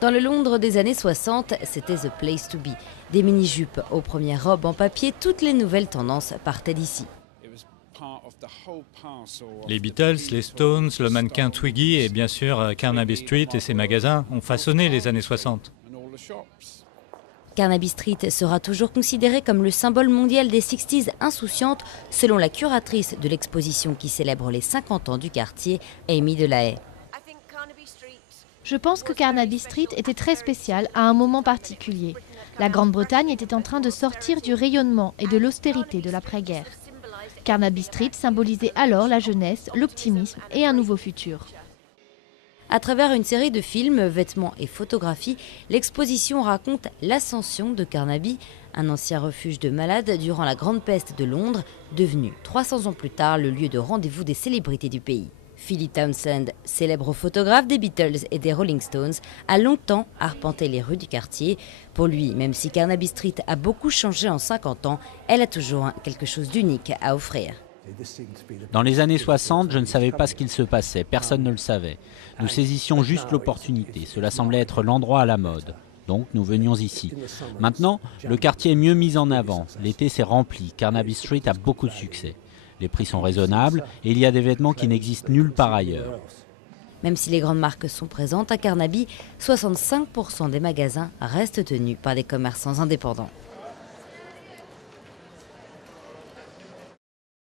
Dans le Londres des années 60, c'était the place to be. Des mini-jupes aux premières robes en papier, toutes les nouvelles tendances partaient d'ici. Les Beatles, les Stones, le mannequin Twiggy et bien sûr Carnaby Street et ses magasins ont façonné les années 60. Carnaby Street sera toujours considéré comme le symbole mondial des 60s insouciantes, selon la curatrice de l'exposition qui célèbre les 50 ans du quartier, Amy Delahaye. Je pense que Carnaby Street était très spécial à un moment particulier. La Grande-Bretagne était en train de sortir du rayonnement et de l'austérité de l'après-guerre. Carnaby Street symbolisait alors la jeunesse, l'optimisme et un nouveau futur. À travers une série de films, vêtements et photographies, l'exposition raconte l'ascension de Carnaby, un ancien refuge de malades durant la Grande Peste de Londres, devenu 300 ans plus tard le lieu de rendez-vous des célébrités du pays. Philip Townsend, célèbre photographe des Beatles et des Rolling Stones, a longtemps arpenté les rues du quartier. Pour lui, même si Carnaby Street a beaucoup changé en 50 ans, elle a toujours quelque chose d'unique à offrir. Dans les années 60, je ne savais pas ce qu'il se passait, personne ne le savait. Nous saisissions juste l'opportunité, cela semblait être l'endroit à la mode. Donc nous venions ici. Maintenant, le quartier est mieux mis en avant. L'été s'est rempli, Carnaby Street a beaucoup de succès. Les prix sont raisonnables et il y a des vêtements qui n'existent nulle part ailleurs. Même si les grandes marques sont présentes à Carnaby, 65% des magasins restent tenus par des commerçants indépendants.